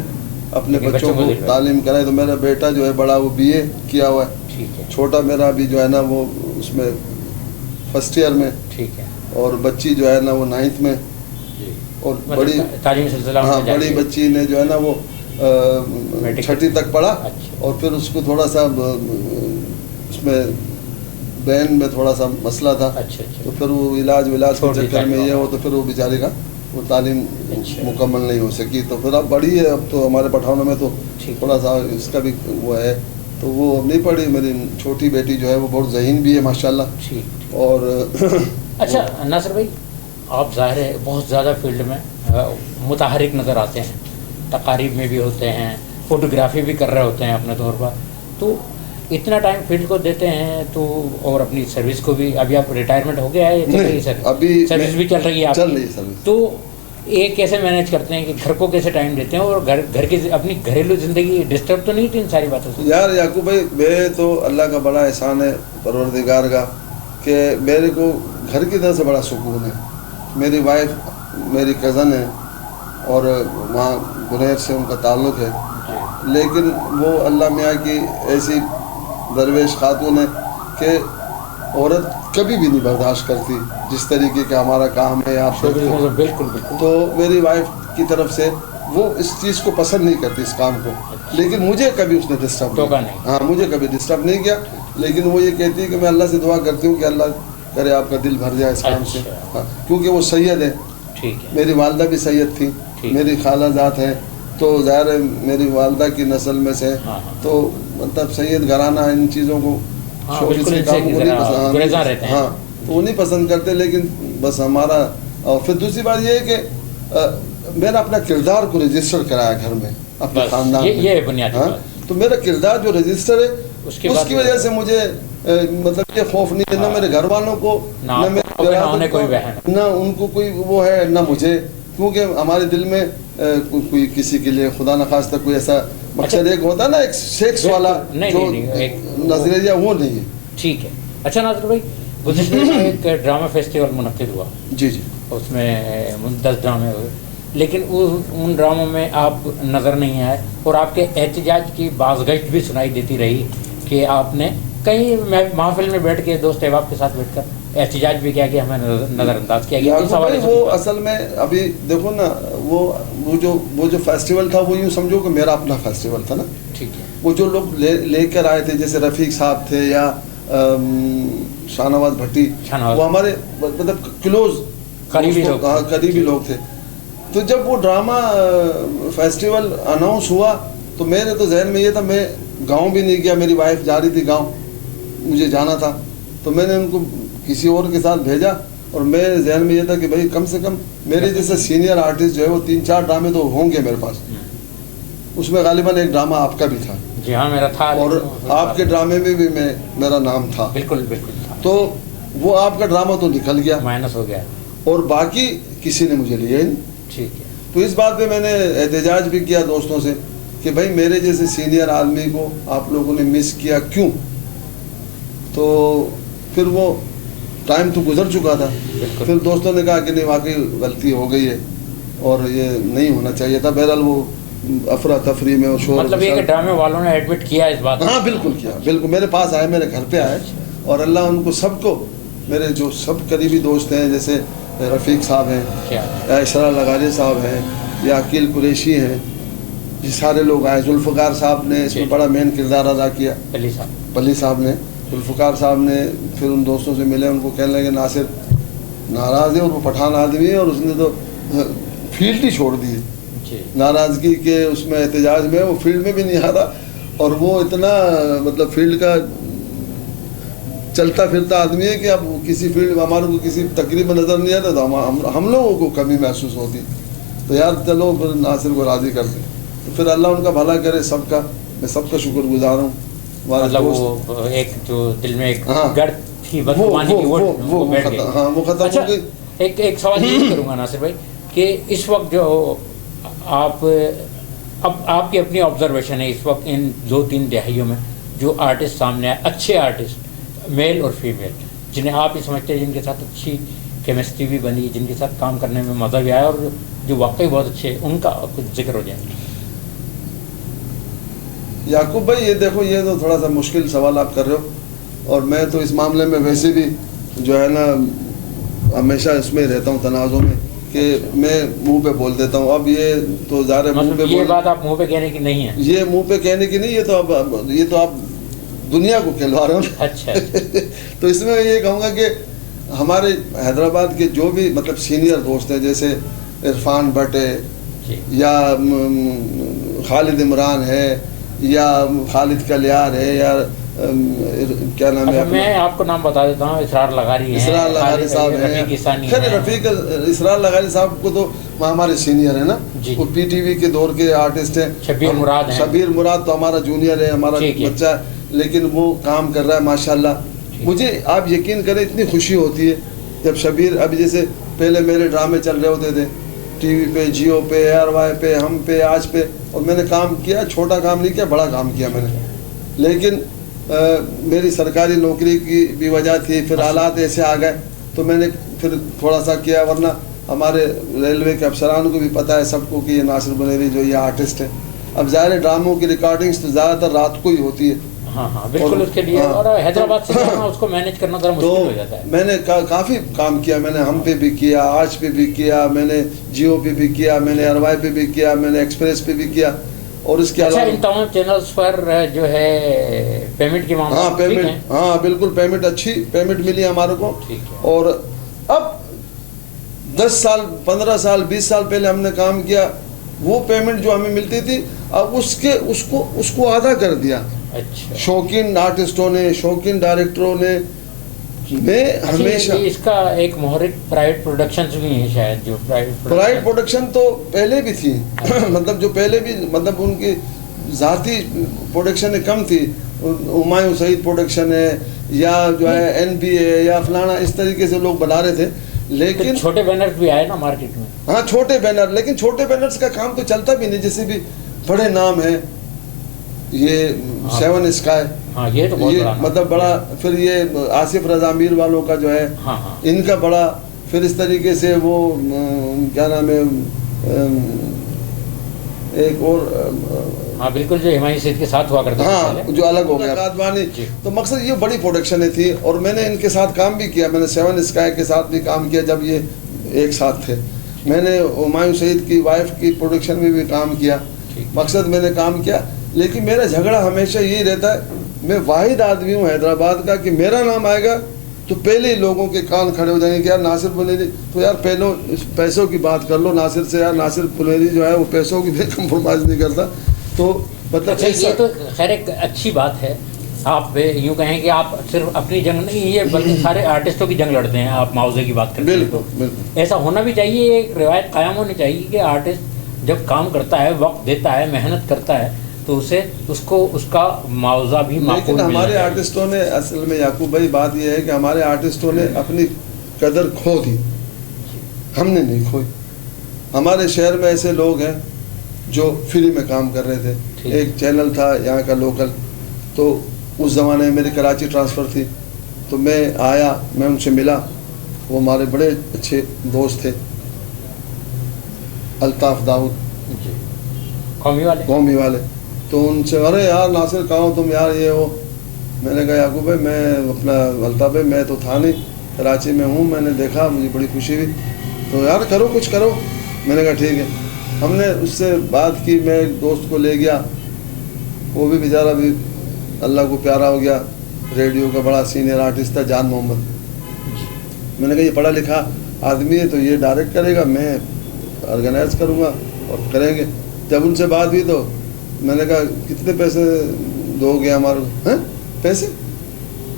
اپنے بچوں کو تعلیم کرائی. تو میرا بیٹا جو ہے بڑا وہ BA کیا ہوا ہے, چھوٹا میرا بھی جو ہے نا وہ اس میں فرسٹ ایئر میں, اور بچی جو ہے نا وہ 9th میں, اور بڑی ہاں بڑی بچی نے جو ہے نا وہ 6ٹھی تک پڑھا. اور پھر اس کو تھوڑا سا اس میں برین میں تھوڑا سا مسئلہ تھا, تو پھر وہ علاج کے چکر میں یہ ہو تو پھر وہ بیچارے کا وہ تعلیم مکمل نہیں ہو سکی. تو پھر اب بڑی ہے, اب تو ہمارے پٹھانوں میں تو تھوڑا سا اس کا بھی وہ ہے, تو وہ اب نہیں پڑھی. میری چھوٹی بیٹی جو ہے وہ بہت ذہین بھی ہے ماشاءاللہ. اور اچھا ناصر بھائی, آپ ظاہر ہے بہت زیادہ فیلڈ میں متحرک نظر آتے ہیں, تقاریب میں بھی ہوتے ہیں, فوٹوگرافی بھی کر رہے ہوتے ہیں اپنے طور پر, تو اتنا ٹائم فیلڈ کو دیتے ہیں تو, اور اپنی سروس کو بھی, ابھی آپ ریٹائرمنٹ ہو گیا ہے, ابھی سروس بھی چل رہی ہے آپ کی, تو یہ کیسے مینیج کرتے ہیں کہ گھر کو کیسے ٹائم دیتے ہیں, اور گھر کی اپنی گھریلو زندگی ڈسٹرب تو نہیں تھی ان ساری باتوں سے؟ یار یعقوب بھائی, میں تو اللہ کا بڑا احسان ہے پروردگار کا کہ میرے کو گھر کی طرف سے بڑا سکون ہے. میری وائف میری کزن ہے اور وہاں گنیر سے ان کا تعلق ہے, لیکن وہ اللہ میاں کی ایسی درویش خاتون ہے کہ عورت کبھی بھی نہیں برداشت کرتی جس طریقے کا ہمارا کام ہے یہاں پر. بالکل. تو میری وائف کی طرف سے وہ اس چیز کو پسند نہیں کرتی اس کام کو, لیکن مجھے کبھی اس نے ڈسٹرب نہیں, ہاں مجھے کبھی ڈسٹرب نہیں کیا. لیکن وہ یہ کہتی ہے کہ میں اللہ سے دعا کرتی ہوں کہ اللہ کرے آپ کا دل بھر جائے اس کام سے, کیونکہ وہ سید ہے. میری والدہ بھی سید تھی, میری خالہ ذات ہے, تو ظاہر ہے میری والدہ کی نسل میں سے, تو مطلب سید گھرانہ ان چیزوں کو شوق سے کاموں کو نہیں پسند, ہاں تو وہ نہیں پسند کرتے. لیکن بس ہمارا, اور پھر دوسری بات یہ ہے کہ میں نے اپنا کردار کو رجسٹر کرایا گھر میں اپنے خاندان میں, تو میرا کردار جو رجسٹر ہے اس کی وجہ سے مجھے مطلب یہ خوف نہیں ہے, نہ میرے گھر والوں کو, نہ میرے نہ ان کو کوئی وہ ہے, نہ مجھے, کیونکہ ہمارے دل میں کوئی کسی کے لیے خدا نخواستہ کوئی ایسا مقصد ایک ہوتا ہے نا, ایک سیکس والا جو نظریہ, وہ نہیں ہے. ٹھیک ہے. اچھا ناصر بھائی, گزشتہ میں ایک ڈرامہ فیسٹیول منعقد ہوا, جی, اس میں 10 ڈرامے ہوئے, لیکن ان ڈراموں میں آپ نظر نہیں آئے, اور آپ کے احتجاج کی بازگشت بھی سنائی دیتی رہی کہ آپ نے کہیں محفل میں بیٹھ کے دوست احباب کے ساتھ بیٹھ کر احتجاج بھی کیا کہ ہمیں نظر انداز کیا گیا. وہ اصل میں ابھی دیکھو نا, وہ جو فیسٹیول تھا وہ یوں سمجھو کہ میرا اپنا فیسٹیول تھا نا. ٹھیک ہے. وہ جو لوگ لے کر آئے تھے, جیسے رفیق صاحب تھے یا شاہ نواز بھٹی, وہ ہمارے مطلب کلوز قریبی لوگ تھے. تو جب وہ ڈرامہ فیسٹیول اناؤنس ہوا تو میرے تو ذہن میں یہ تھا, میں گاؤں بھی نہیں گیا, میری وائف جا رہی تھی گاؤں, مجھے جانا تھا, تو میں نے ان کو کسی اور کے ساتھ بھیجا, اور میرے ذہن میں یہ تھا کہ بھائی کم سے کم میرے جیسے سینئر آرٹسٹ جو ہے وہ 3-4 ڈرامے تو ہوں گے میرے پاس. اس میں غالباً ایک ڈرامہ آپ کا بھی تھا. جی ہاں میرا تھا, اور آپ کے ڈرامے میں بھی میرا نام تھا. بالکل. تو وہ آپ کا ڈرامہ تو نکل گیا, مائنس ہو گیا, اور باقی کسی نے مجھے لیا نہیں. ٹھیک ہے. تو اس بات پہ میں نے احتجاج بھی کیا دوستوں سے کہ بھائی میرے جیسے سینئر آدمی کو آپ لوگوں نے مس کیا کیوں. تو پھر وہ ٹائم تو گزر چکا تھا, پھر دوستوں نے کہا کہ نہیں واقعی غلطی ہو گئی ہے اور یہ نہیں ہونا چاہیے تھا. بہرحال وہ افراتفری میں اور شور, مطلب یہ کہ ڈرامے والوں نے ایڈمٹ کیا اس بات. ہاں بالکل کیا, بالکل میرے پاس آئے, میرے گھر پہ آئے, اور اللہ ان کو سب کو, میرے جو سب قریبی دوست ہیں جیسے رفیق صاحب ہیں, یا اشرا لغاری صاحب ہیں, یا عقیل قریشی ہیں, یہ سارے لوگ آئے. ذوالفقار صاحب نے اس میں بڑا مین کردار ادا کیا, پلی صاحب نے. ذوالفقار صاحب نے پھر ان دوستوں سے ملے, ان کو کہنے لگے ناصر ناراض ہے, اور وہ پٹھان آدمی ہے, اور اس نے تو فیلڈ ہی چھوڑ دی ناراضگی کے اس میں احتجاج میں, وہ فیلڈ میں بھی نہیں آ رہا, اور وہ اتنا مطلب فیلڈ کا چلتا پھرتا آدمی ہے کہ اب کسی فیلڈ میں ہمارے کو کسی تقریب میں نظر نہیں آتا تو ہم لوگوں کو کمی محسوس ہوتی. تو یار چلو پھر ناصر کو راضی کر دیں, تو پھر اللہ ان کا بھلا کرے سب کا. میں سب کا شکر گزار ہوں. مطلب وہ ایک جو دل میں ایک گرد تھی بدگمانی کی وہ بیٹھ گئی. ہاں وہ ختم ہو گئی. ایک سوال یہ کروں گا ناصر بھائی کہ اس وقت جو آپ اب آپ کی اپنی آبزرویشن ہے اس وقت ان 2-3 دہائیوں میں جو آرٹسٹ سامنے آئے, اچھے آرٹسٹ میل اور فیمیل, جنہیں آپ ہی سمجھتے ہیں جن کے ساتھ اچھی کیمسٹری بھی بنی, جن کے ساتھ کام کرنے میں مزہ بھی آیا اور جو واقعی بہت اچھے, ان کا کچھ ذکر ہو جائے. یعقوب بھائی یہ دیکھو, یہ تو تھوڑا سا مشکل سوال آپ کر رہے ہو, اور میں تو اس معاملے میں ویسے بھی جو ہے نا ہمیشہ اس میں رہتا ہوں تنازع میں کہ میں منہ پہ بول دیتا ہوں. اب یہ تو ظاہر منہ پہ یہ بات آپ منہ پہ کہنے کی نہیں ہے, یہ منہ پہ کہنے کی نہیں, یہ تو آپ دنیا کو کھلوا رہے ہو. اچھا تو اس میں یہ کہوں گا کہ ہمارے حیدرآباد کے جو بھی مطلب سینئر دوست ہیں, جیسے عرفان بٹ ہے یا خالد عمران ہے یا خالد کلیار ہے یا کیا نام ہے, میں آپ کو نام بتا دیتا ہوں, اسرار لغاری ہیں, اسرار لغاری صاحب ہیں. خیر رفیق اسرار لغاری صاحب کو تو ہمارے سینئر ہیں نا, وہ پی ٹی وی کے دور کے آرٹسٹ ہیں. شبیر مراد تو ہمارا جونیئر ہے, ہمارا بچہ ہے, لیکن وہ کام کر رہا ہے ماشاءاللہ. مجھے آپ یقین کریں اتنی خوشی ہوتی ہے جب شبیر, ابھی جیسے پہلے میرے ڈرامے چل رہے ہوتے تھے ٹی وی پہ, جیو پہ, ایئر وائی پہ, ہم پہ, آج پہ, اور میں نے کام کیا, چھوٹا کام نہیں کیا, بڑا کام کیا میں نے. لیکن میری سرکاری نوکری کی بھی وجہ تھی, پھر حالات ایسے آ گئے تو میں نے پھر تھوڑا سا کیا, ورنہ ہمارے ریلوے کے افسران کو بھی پتہ ہے سب کو کہ یہ ناصر بنیری جو یہ آرٹسٹ ہے. اب ظاہر ڈراموں کی ریکارڈنگز تو زیادہ تر رات کو ہی ہوتی ہے. ہاں بالکل, اس کے لیے اور حیدرآباد سے جانا اس کو مینیج کرنا ذرا مشکل ہو جاتا ہے. میں نے کافی کام کیا, میں نے ہم پہ بھی کیا, آج پہ بھی کیا, میں نے جیو پہ بھی کیا, میں نے اروائی پہ بھی کیا, میں نے ایکسپریس پہ بھی کیا. اور اس کے علاوہ ان تمام چینلز پر جو ہے پیمنٹ کی معاملہ, ہاں بالکل پیمنٹ, اچھی پیمنٹ ملی ہمارے کو. اور اب 10 سال 15 سال 20 سال پہلے ہم نے کام کیا, وہ پیمنٹ جو ہمیں ملتی تھی اب اس کو آدھا کر دیا. اچھا, شوقین آرٹسٹوں نے, شوقین ڈائریکٹروں نے. میں ہمیشہ اس کا ایک محرک پرائیویٹ پروڈکشنز بھی ہیں شاید, جو پرائیویٹ پروڈکشن تو پہلے بھی تھی, مطلب جو پہلے بھی مطلب ان کی ذاتی پروڈکشن کم تھی. ہمایوں سعید پروڈکشن ہے یا جو ہے این بی ہے یا فلانا, اس طریقے سے لوگ بنا رہے تھے. لیکن چھوٹے بینرز بھی آئے نا مارکیٹ میں. ہاں چھوٹے بینر, لیکن چھوٹے بینرز کا کام تو چلتا بھی نہیں. جیسے بھی بڑے نام ہیں, یہ 7 اسکائی, یہ تو مطلب بڑا, پھر یہ آصف رضا میر والوں کا جو ہے ان کا بڑا, پھر اس طریقے سے وہ کیا نام ہے ایک اور, بالکل جو ہمایوں سعید کے ساتھ ہوا کرتا ہاں جو الگ ہو گیا قادوانی. تو مقصد یہ بڑی پروڈکشنیں تھی, اور میں نے ان کے ساتھ کام بھی کیا. میں نے 7 اسکائی کے ساتھ بھی کام کیا جب یہ ایک ساتھ تھے. میں نے ہمایوں سعید کی وائف کی پروڈکشن میں بھی کام کیا. مقصد میں نے کام کیا, لیکن میرا جھگڑا ہمیشہ یہی رہتا ہے, میں واحد آدمی ہوں حیدرآباد کا کہ میرا نام آئے گا تو پہلے ہی لوگوں کے کان کھڑے ہو جائیں گے کہ یار ناصر بنیری, تو یار پہلو پیسوں کی بات کر لو ناصر سے. یار ناصر بنیری جو ہے وہ پیسوں کی بھی کمپرومائز نہیں کرتا. تو مطلب یہ تو خیر ایک اچھی بات ہے. آپ یوں کہیں کہ آپ صرف اپنی جنگ نہیں, یہ بلکہ سارے آرٹسٹوں کی جنگ لڑتے ہیں. آپ معاوضے کی بات کرتے ہیں, بالکل ایسا ہونا بھی چاہیے. ایک روایت قائم ہونی چاہیے کہ آرٹسٹ جب کام کرتا ہے, وقت دیتا ہے, محنت کرتا ہے, تو اسے اس کا معاوضہ بھی معقول. لیکن ہمارے آرٹسٹوں نے اصل میں یعقوب بھائی بات یہ ہے کہ ہمارے آرٹسٹوں نے اپنی قدر کھو دی, ہم نے نہیں کھوئی. ہمارے شہر میں ایسے لوگ ہیں جو فری میں کام کر رہے تھے. ایک چینل تھا یہاں کا لوکل, تو اس زمانے میں میری کراچی ٹرانسفر تھی, تو میں آیا, میں ان سے ملا. وہ ہمارے بڑے اچھے دوست تھے, الطاف داؤد, قومی والے. تو ان سے ارے یار ناصر کہاں ہو تم یار, یہ وہ. میں نے کہا یعقوب بھائی میں اپنا الطاف بھائی میں تو تھا نہیں, کراچی میں ہوں, میں نے دیکھا مجھے بڑی خوشی ہوئی, تو یار کرو کچھ کرو. میں نے کہا ٹھیک ہے. ہم نے اس سے بات کی, میں ایک دوست کو لے گیا, وہ بھی بیچارہ بھی اللہ کو پیارا ہو گیا, ریڈیو کا بڑا سینئر آرٹسٹ تھا, جان محمد. میں نے کہا یہ پڑھا لکھا آدمی ہے تو یہ ڈائریکٹ کرے گا, میں آرگنائز کروں گا اور کریں گے. جب ان سے بات ہوئی تو میں نے کہا کتنے پیسے دو گے ہمارے, ہیں پیسے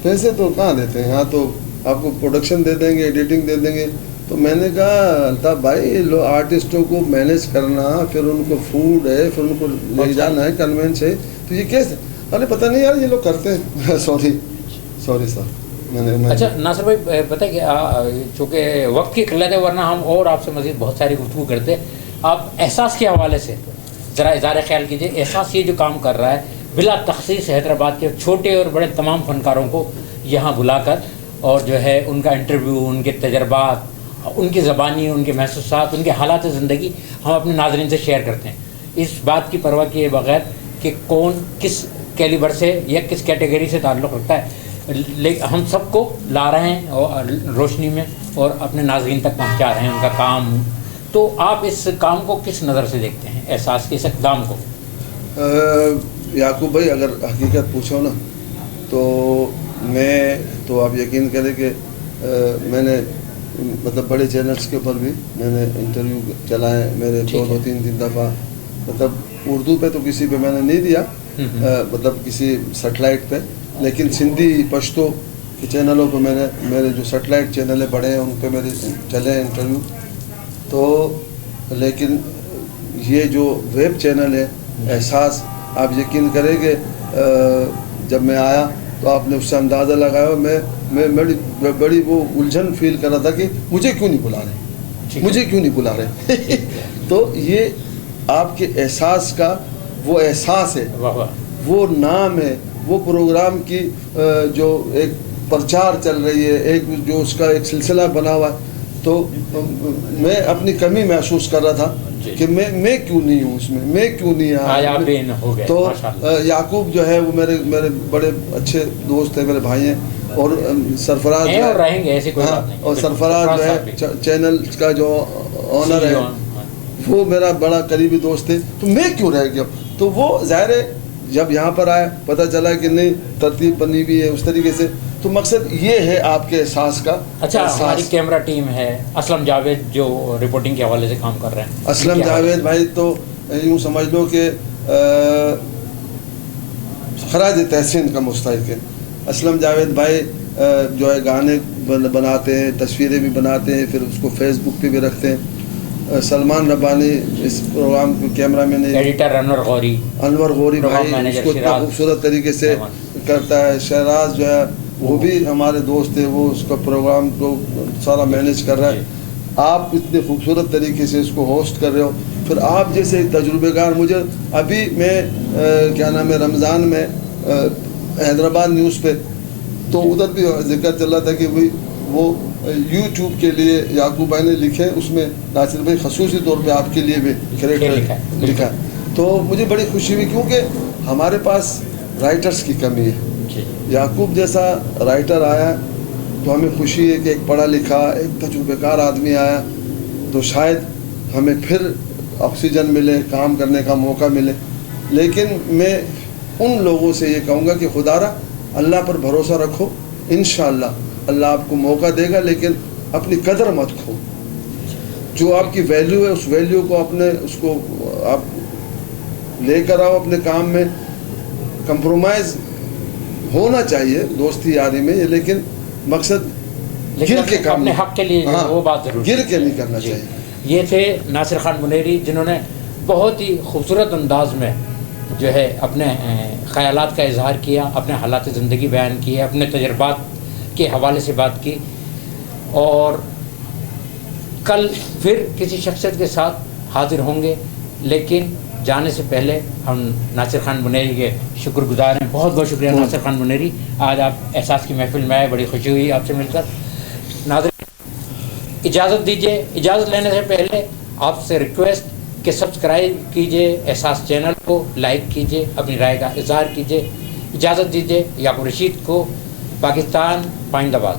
پیسے تو کہاں دیتے ہیں, یہاں تو آپ کو پروڈکشن دے دیں گے, ایڈیٹنگ دے دیں گے. تو میں نے کہا الطاف بھائی آرٹسٹوں کو مینیج کرنا, پھر ان کو فوڈ ہے, پھر ان کو لے جانا ہے کنوینس ہے, تو یہ کیسے؟ ارے پتہ نہیں یار یہ لوگ کرتے ہیں. سوری سر میں نے. اچھا ناصر بھائی پتہ کہ چونکہ وقت کی قلت ہے ورنہ ہم اور آپ سے مزید بہت ساری گفتگو کرتے. آپ احساس کے حوالے سے ذرا اظہار خیال کیجیے. احساس یہ جو کام کر رہا ہے بلا تخصیص حیدرآباد کے چھوٹے اور بڑے تمام فنکاروں کو یہاں بلا کر اور جو ہے ان کا انٹرویو, ان کے تجربات, ان کی زبانی, ان کے محسوسات, ان کے حالات زندگی ہم اپنے ناظرین سے شیئر کرتے ہیں, اس بات کی پرواہ کیے بغیر کہ کون کس کیلیبر سے یا کس کیٹیگری سے تعلق رکھتا ہے. لیکن ہم سب کو لا رہے ہیں روشنی میں اور اپنے ناظرین تک پہنچا رہے ہیں ان کا کام. تو آپ اس کام کو کس نظر سے دیکھتے ہیں, احساس کے اس اقدام کو؟ یعقوب بھائی اگر حقیقت پوچھو نا تو آپ یقین کریں کہ میں نے مطلب بڑے چینلز کے اوپر بھی میں نے انٹرویو چلائے میرے 2-3 دفعہ. مطلب اردو پہ تو کسی پہ میں نے نہیں دیا, مطلب کسی سیٹلائٹ پہ, لیکن سندھی پشتو کے چینلوں پہ میں نے, میرے جو سیٹلائٹ چینلیں بڑے ہیں ان پہ میرے چلے انٹرویو. تو لیکن یہ جو ویب چینل ہے احساس, آپ یقین کریں کہ جب میں آیا تو آپ نے اس سے اندازہ لگایا, میں بڑی وہ الجھن فیل کر رہا تھا کہ مجھے کیوں نہیں بلا رہے تو یہ آپ کے احساس کا وہ احساس ہے, وہ نام ہے, وہ پروگرام کی جو ایک پرچار چل رہی ہے, ایک جو اس کا ایک سلسلہ بنا ہوا ہے. تو میں اپنی کمی محسوس کر رہا تھا کہ میں کیوں نہیں ہوں اس میں کیوں نہیں آیا. تو یعقوب جو ہے وہ میرے بڑے اچھے دوست ہیں, میرے بھائی ہیں, اور سرفراز جو ہے, اور سرفراز جو ہے چینل کا جو آنر ہے وہ میرا بڑا قریبی دوست ہے. تو میں کیوں رہ گیا؟ تو وہ ظاہر ہے جب یہاں پر آیا پتہ چلا کہ نہیں ترتیب بنی ہوئی ہے اس طریقے سے. تو مقصد یہ ہے آپ کے احساس کا. اچھا ہماری کیمرہ ٹیم ہے, اسلم جاوید جو رپورٹنگ کے حوالے سے کام کر رہے ہیں. اسلم جاوید بھائی تو یوں سمجھ لو کہ خراج تحسین کا مستحق ہے. اسلم جاوید بھائی جو ہے گانے بناتے ہیں, تصویریں بھی بناتے ہیں, پھر اس کو فیس بک پہ بھی رکھتے ہیں. سلمان ربانی اس پروگرام کو کیمرہ مین ہے, ایڈیٹر انور غوری بھائی اس کو اتنا خوبصورت طریقے سے کرتا ہے. شہراز جو ہے وہ بھی ہمارے دوست ہیں, وہ اس کا پروگرام کو سارا مینیج کر رہا ہے. آپ اتنے خوبصورت طریقے سے اس کو ہوسٹ کر رہے ہو. پھر آپ جیسے تجربے کار, مجھے ابھی میں کیا نام ہے رمضان میں حیدرآباد نیوز پہ تو ادھر بھی ذکر چل رہا تھا کہ وہ یوٹیوب کے لیے یعقوب بھائی نے لکھے, اس میں ناصر بھائی خصوصی طور پہ آپ کے لیے بھی کریکٹر لکھا. تو مجھے بڑی خوشی ہوئی کیونکہ ہمارے پاس رائٹرز کی کمی ہے. یعقوب جیسا رائٹر آیا تو ہمیں خوشی ہے کہ ایک پڑھا لکھا ایک تجربے کار آدمی آیا, تو شاید ہمیں پھر آکسیجن ملے, کام کرنے کا موقع ملے. لیکن میں ان لوگوں سے یہ کہوں گا کہ خدا را اللہ پر بھروسہ رکھو, انشاءاللہ اللہ آپ کو موقع دے گا, لیکن اپنی قدر مت کھو. جو آپ کی ویلیو ہے اس ویلیو کو اس کو آپ لے کر آؤ اپنے کام میں. کمپرومائز ہونا چاہیے دوستی یاری میں, لیکن مقصد گر کے کام اپنے حق کے لیے وہ بات ضرور گر کے نہیں کرنا چاہیے. یہ تھے ناصر خان منیری جنہوں نے بہت ہی خوبصورت انداز میں جو ہے اپنے خیالات کا اظہار کیا, اپنے حالات زندگی بیان کیے, اپنے تجربات کے حوالے سے بات کی. اور کل پھر کسی شخصیت کے ساتھ حاضر ہوں گے, لیکن جانے سے پہلے ہم ناصر خان منیری کے شکر گزار ہیں. بہت بہت شکریہ ناصر خان منیری, آج آپ احساس کی محفل میں آئے, بڑی خوشی ہوئی آپ سے مل کر. ناظرین اجازت دیجیے, اجازت لینے سے پہلے آپ سے ریکویسٹ کہ سبسکرائب کیجیے احساس چینل کو, لائک کیجیے, اپنی رائے کا اظہار کیجیے. اجازت دیجیے یعقوب رشید کو. پاکستان پائند آباد.